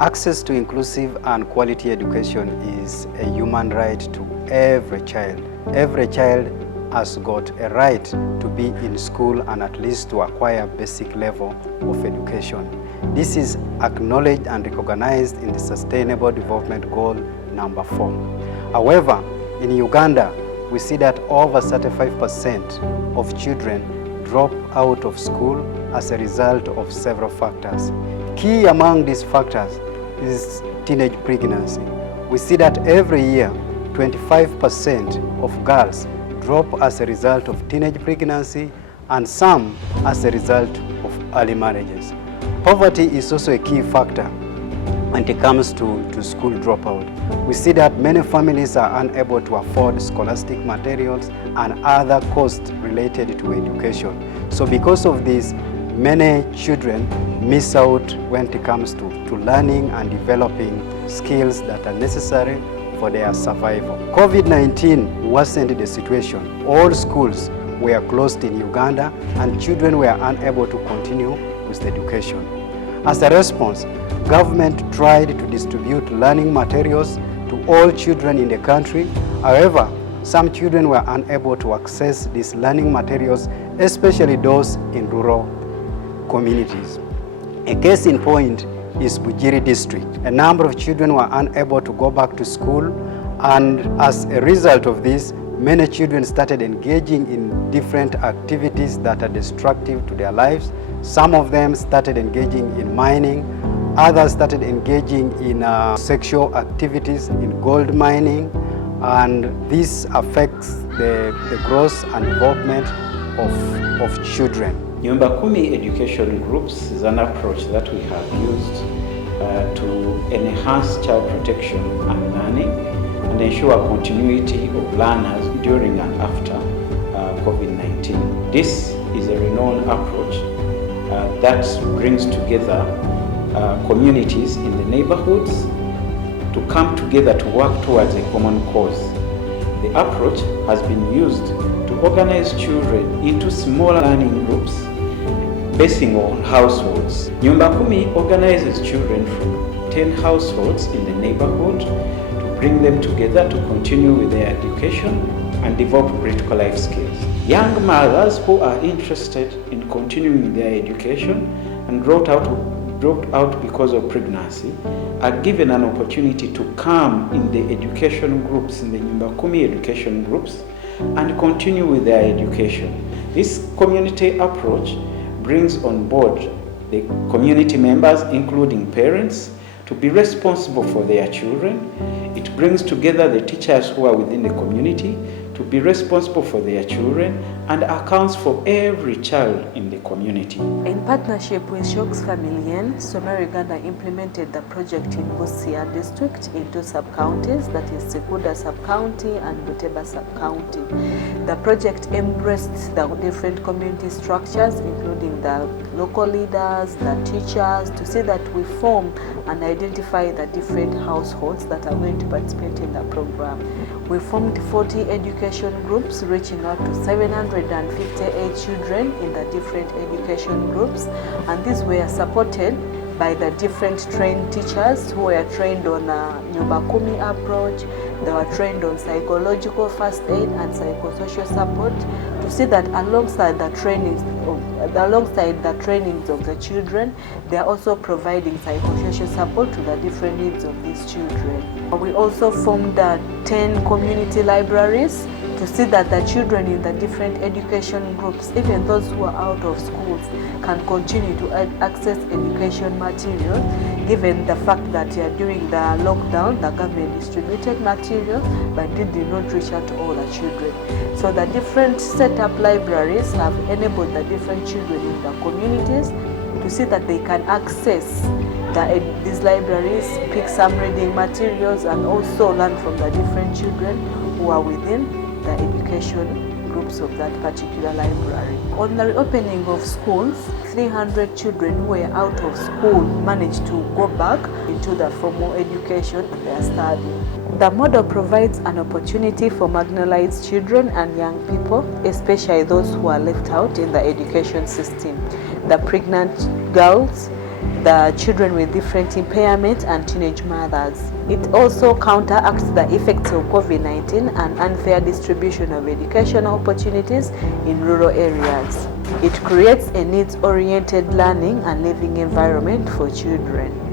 Access to inclusive and quality education is a human right to every child. Every child has got a right to be in school and at least to acquire basic level of education. This is acknowledged and recognized in the Sustainable Development Goal number 4. However, in Uganda, we see that over 35% of children drop out of school as a result of several factors. Key among these factors is teenage pregnancy. We see that every year, 25% of girls drop as a result of teenage pregnancy and some as a result of early marriages. Poverty is also a key factor when it comes to school dropout. We see that many families are unable to afford scholastic materials and other costs related to education. So because of this, many children miss out when it comes to learning and developing skills that are necessary for their survival. COVID-19 worsened the situation. All schools were closed in Uganda and children were unable to continue with education. As a response, government tried to distribute learning materials to all children in the country. However, some children were unable to access these learning materials, especially those in rural communities. A case in point is Bugiri district. A number of children were unable to go back to school, and as a result of this, many children started engaging in different activities that are destructive to their lives. Some of them started engaging in mining, others started engaging in sexual activities, in gold mining, and this affects the growth and development of children. Nyumba Kumi education groups is an approach that we have used to enhance child protection and learning and ensure continuity of learners during and after COVID-19. This is a renowned approach that brings together communities in the neighborhoods to come together to work towards a common cause. The approach has been used to organize children into small learning groups basing on households. Nyumba Kumi organizes children from 10 households in the neighborhood to bring them together to continue with their education and develop critical life skills. Young mothers who are interested in continuing their education and dropped out because of pregnancy are given an opportunity to come in the education groups, in the Nyumba Kumi education groups, and continue with their education. This community approach brings on board the community members, including parents, to be responsible for their children. It brings together the teachers who are within the community to be responsible for their children and accounts for every child in the community. In partnership with Shocks Familien, Somero Uganda implemented the project in Busia district in 2 sub-counties, that is Sekuda sub-county and Buteba sub-county. The project embraced the different community structures, including the local leaders, the teachers, to see that we form and identify the different households that are going to participate in the program. We formed 40 education groups, reaching out to 758 children in the different education groups, and these were supported by the different trained teachers who were trained on Nyumba Kumi approach. They were trained on psychological first aid and psychosocial support, to see that alongside the trainings of the children, they are also providing psychosocial support to the different needs of these children. We also formed 10 community libraries to see that the children in the different education groups, even those who are out of schools, can continue to access education material, given the fact that during the lockdown, the government distributed material, but did not reach out to all the children. So the different set-up libraries have enabled the different children in the communities to see that they can access these libraries, pick some reading materials, and also learn from the different children who are within the education groups of that particular library. On the reopening of schools, 300 children who were out of school managed to go back into the formal education and their study. The model provides an opportunity for marginalized children and young people, especially those who are left out in the education system. The pregnant girls, the children with different impairments and teenage mothers. It also counteracts the effects of COVID-19 and unfair distribution of educational opportunities in rural areas. It creates a needs-oriented learning and living environment for children.